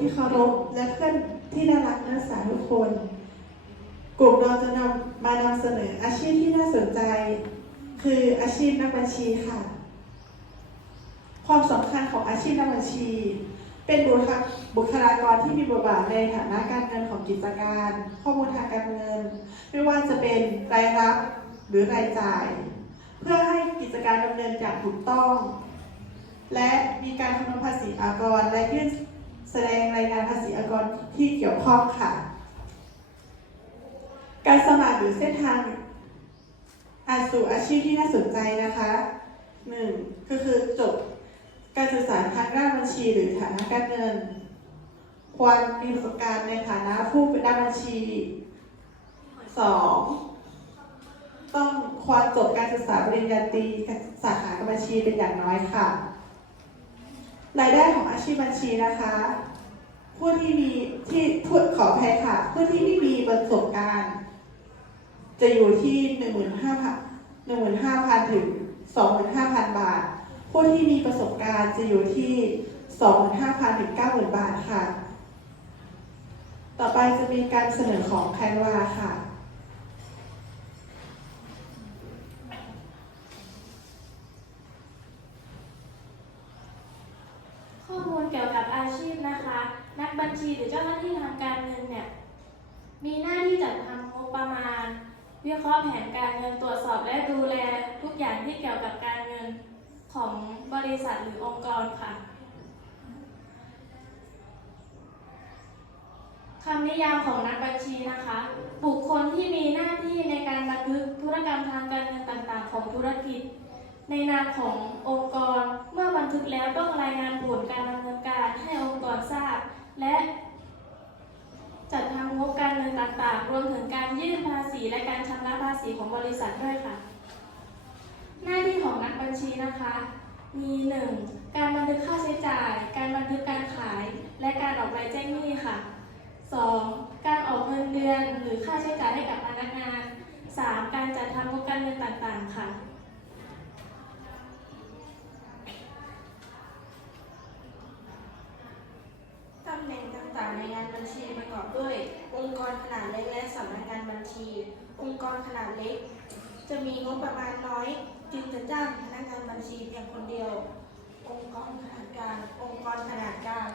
ที่เคารพและเพื่อนที่น่ารักนักศึกษาทุกคน กลุ่มเราจะนำมานำเสนออาชีพที่น่าสนใจ คืออาชีพนักบัญชีค่ะ ความสำคัญของอาชีพนักบัญชี เป็นบุคลาบุคลากรที่มีบทบาทในฐานะการเงินของกิจการ ข้อมูลทางการเงิน ไม่ว่าจะเป็นรายรับหรือรายจ่าย เพื่อให้กิจการดำเนินอย่างถูกต้อง และมีการคำนวณภาษีอากรและยื่น แสดงรายงานภาษีอากรที่เกี่ยวข้องค่ะ การสมัครหรือเส้นทางอาสู่อาชีพที่น่าสนใจนะคะหนึ่งก็คือจบการศึกษาทางด้านบัญชีหรือฐานะการเงิน ควรมีประสบการณ์ในฐานะผู้เป็นด้านบัญชีสองต้องควรจบการศึกษาปริญญาตรีสาขาการบัญชีเป็นอย่างน้อยค่ะ รายได้ของอาชีพบัญชีนะคะ ผู้ที่มีที่พูดขออภัยค่ะ ผู้ที่ไม่มีประสบการณ์ จะอยู่ที่15,000 15,000ถึง25,000บาท ผู้ที่มีประสบการณ์จะอยู่ที่25,000ถึง90,000บาทค่ะ ต่อไปจะมีการเสนอของแคนวาค่ะ ข้อมูลเกี่ยวกับอาชีพนะคะ นักบัญชีหรือเจ้าหน้าที่ทางการเงินเนี่ยมีหน้าที่จัดทำงบประมาณ วิเคราะห์แผนการเงินตรวจสอบและดูแลทุกอย่างที่เกี่ยวกับการเงินของบริษัทหรือองค์กรค่ะคำนิยามของนักบัญชีนะคะ บุคคลที่มีหน้าที่ในการบันทึกธุรกรรมทางการเงินต่างๆ ของธุรกิจ ในนามขององค์กรเมื่อบันทึกแล้วต้องรายงานผลการดำเนินการให้องค์กรทราบ และจัดทำงบการเงินต่างๆ รวมถึงการยื่นภาษีและการชำระภาษีของบริษัทด้วยค่ะ หน้าที่ของนักบัญชีนะคะ มี 1. การบันทึกค่าใช้จ่าย การบันทึกการขาย และการออกใบแจ้งหนี้ค่ะ 2. การออกเงินเดือนหรือค่าใช้จ่ายให้กับพนักงาน 3. การจัดทำงบการเงินต่างๆ ค่ะ ตำแหน่งต่างๆในงาน บัญชีประกอบด้วย องค์กรขนาดเล็กและสำนักงานบัญชี องค์กรขนาดเล็ก จะมีงบประมาณน้อย จึงจะจ้างพนักงานบัญชีเพียงคนเดียว องค์กรขนาดกลาง องค์กรขนาดกลาง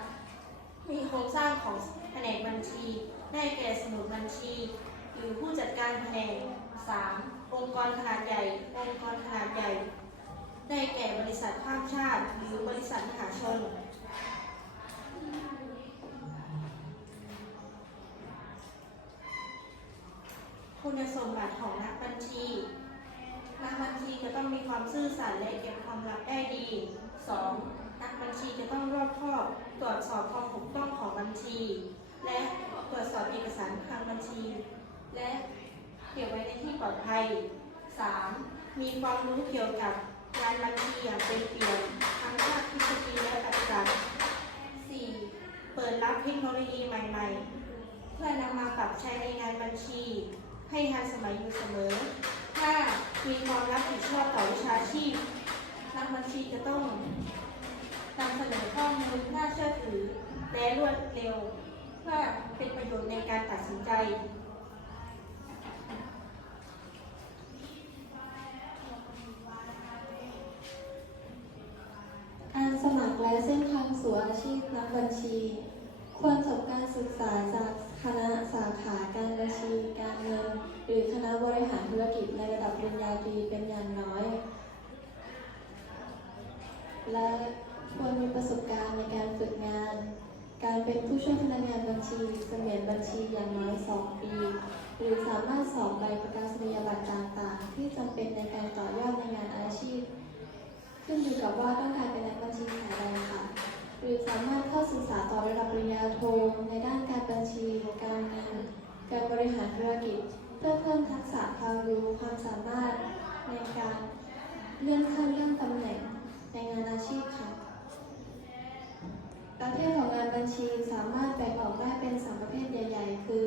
มีโครงสร้างของแผนกบัญชี ได้แก่สมุดบัญชี หรือผู้จัดการแผนก 3. องค์กรขนาดใหญ่ องค์กรขนาดใหญ่ ได้แก่บริษัทข้ามชาติ หรือบริษัทมหาชน ณสมบัติของนักบัญชี นักบัญชีจะต้องมีความซื่อสัตย์และเก็บความลับได้ดี 2. นักบัญชีจะต้องรอบคอบ ตรวจสอบความถูกต้องของบัญชี และตรวจสอบเอกสารทางบัญชี และเก็บไว้ในที่ปลอดภัย 3. มีความรู้เกี่ยวกับงานบัญชีอย่างเต็มเปี่ยมทั้งภาคทฤษฎีและปฏิบัติ 4. เปิดรับเทคโนโลยีใหม่ ๆ เพื่อนำมาปรับใช้ในงานบัญชี ให้ทันสมัยอยู่เสมอ ถ้ามีความรับผิดชอบต่อวิชาชีพนักบัญชีจะต้องนำเสนอข้อมูลน่าเชื่อถือและรวดเร็ว เพื่อเป็นประโยชน์ในการตัดสินใจ การสมัครและเส้นทางสู่อาชีพนักบัญชี ควรจบการศึกษาจากคณะสาขาการบัญชี การเงิน หรือคณะบริหารธุรกิจในระดับปริญญาตรีเป็นอย่างน้อย และควรมีประสบการณ์ในการฝึกงาน การเป็นผู้ช่วยพนักงานบัญชีเสมียนบัญชีอย่างน้อย 2 ปี หรือสามารถสอบใบประกาศนียบัตรต่างๆ ที่จำเป็นในการต่อยอดในงานอาชีพ ขึ้นอยู่กับว่าต้องการเป็นนักบัญชีสายใดค่ะ หรือสามารถเข้าศึกษาต่อระดับปริญญาโทในด้านการบัญชี การเงิน การบริหารธุรกิจ เพื่อเพิ่มทักษะความรู้ความสามารถในการเลื่อนขั้นเลื่อนตำแหน่ง ในงานอาชีพค่ะ ประเภทของงานบัญชีสามารถแบ่งออกได้เป็นสามประเภทใหญ่ ๆ คือ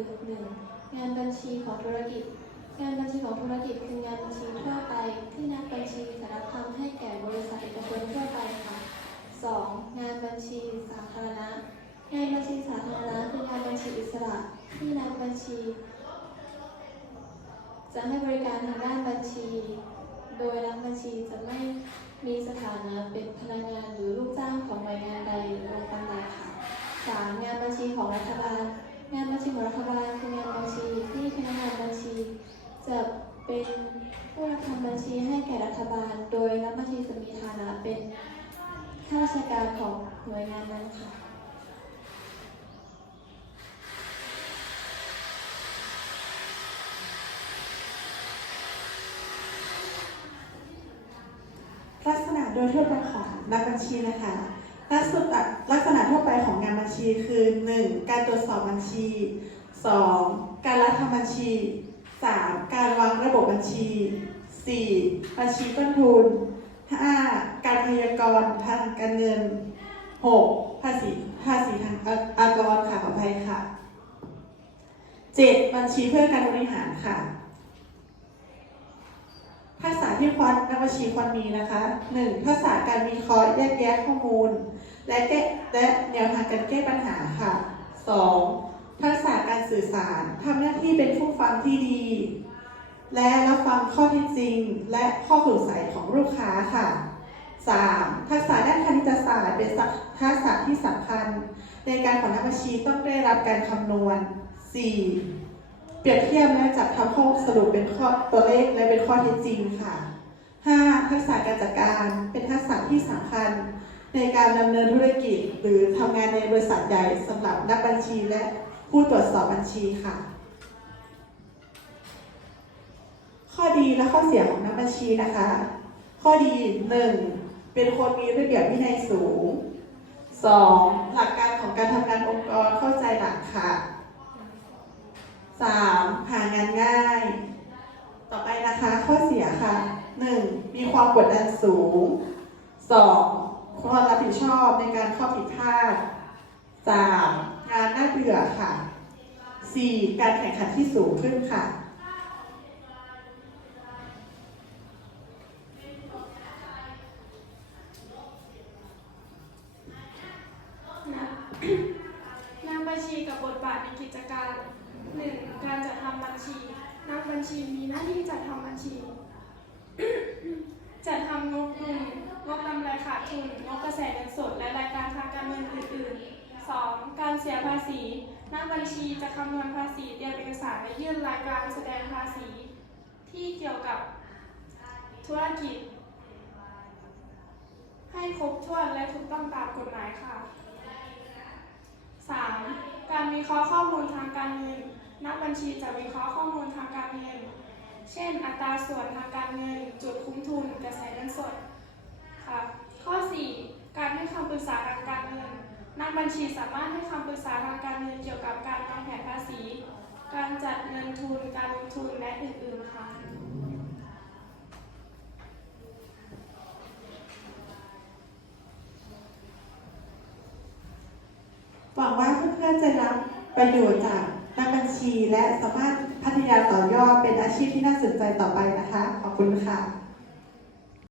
1. งานบัญชีของธุรกิจ งานบัญชีของธุรกิจคืองานบัญชีทั่วไป ที่นักบัญชีสารทำให้แก่บริษัทเอกชนทั่วไปค่ะ 2. งานบัญชีสาธารณะ งานบัญชีสาธารณะคืองานบัญชีอิสระที่นักบัญชี จะให้บริการทางด้านบัญชี โดยนักบัญชีจะไม่ มีสถานะเป็นพนักงานหรือลูกจ้างของหน่วยงานใดลงตำแหน่งค่ะสามงานบัญชีของรัฐบาล งานบัญชีของรัฐบาลคืองานบัญชีที่พนักงานบัญชี จะเป็นผู้รับทำบัญชีให้แก่รัฐบาล โดยรับบัญชีจะมีฐานะเป็นข้าราชการของหน่วยงานนั้นค่ะ ลักษณะ โดยทั่วไปของนักบัญชีนะคะลักษณะลักษณะทั่วไปของงานบัญชีคือ 1. การตรวจสอบบัญชี 2. การรับทำบัญชี 3. การวางระบบบัญชี 4. บัญชีต้นทุน 5. การพยากรณ์ทางการเงิน 6. ภาษีภาษีทางอากรค่ะขออภัยค่ะ 7. บัญชีเพื่อการบริหารค่ะ ทักษะที่ควรนักบัญชีควรมีนะคะ 1. ทักษะการวิเคราะห์แยกแยะข้อมูล และแก้และแนวทางการแก้ปัญหาค่ะ 2. ทักษะการสื่อสารทำหน้าที่เป็นผู้ฟังที่ดี และรับฟังข้อเท็จจริง และข้อสงสัยของลูกค้าค่ะ 3. ทักษะด้านคณิตศาสตร์เป็นทักษะที่สำคัญ ในการของนักบัญชีต้องได้รับการคำนวณ 4. เปรียบเทียบและจับทำข้อสรุปเป็นข้อตัวเลขและเป็นข้อเท็จจริงค่ะ 5. ทักษะการจัดการเป็นทักษะที่สำคัญ ในการดำเนินธุรกิจ หรือทำงานในบริษัทใหญ่สำหรับนักบัญชีและผู้ตรวจสอบบัญชีค่ะ ข้อดีและข้อเสียของนักบัญชีนะคะ ข้อดี 1. เป็นคนมีระเบียบวินัยสูง 2. หลักการของการทำงานองค์กรเข้าใจหลักค่ะ 3. หางานง่าย ต่อไปนะคะ นะคะ 1. มีความกดดันสูง 2. ความรับผิดชอบในการข้อผิดพลาด 3. งานน่าเบื่อค่ะ 4. การแข่งขันที่สูงขึ้นค่ะนางบัญชีกับบทบาทในกิจการ 1. การจัดทำบัญชี นักบัญชีมีหน้าที่จัดทำ 1. งบกระแสเงินสดและรายการทางการเงินอื่นๆ 2. การเสียภาษี นักบัญชีจะคำนวณภาษีเตรียมเอกสารและยื่นรายการแสดงภาษี ที่เกี่ยวกับธุรกิจ ให้ครบถ้วนและถูกต้องตามกฎหมายค่ะ 3. การวิเคราะห์ข้อมูลทางการเงิน นักบัญชีจะวิเคราะห์ข้อมูลทางการเงิน เช่น อัตราส่วนทางการเงิน จุดคุ้มทุน กระแสเงินสดค่ะ ข้อ 4. การให้คำปรึกษาทางการเงิน นักบัญชีสามารถให้คำปรึกษาทางการเงินเกี่ยวกับการวางแผนภาษี การจัดเงินทุน การลงทุน และอื่น ๆ ค่ะ หวังว่าเพื่อนๆจะรับประโยชน์จากนักบัญชีและสามารถพัฒนาต่อยอดเป็นอาชีพที่น่าสนใจต่อไปนะคะ ขอบคุณค่ะ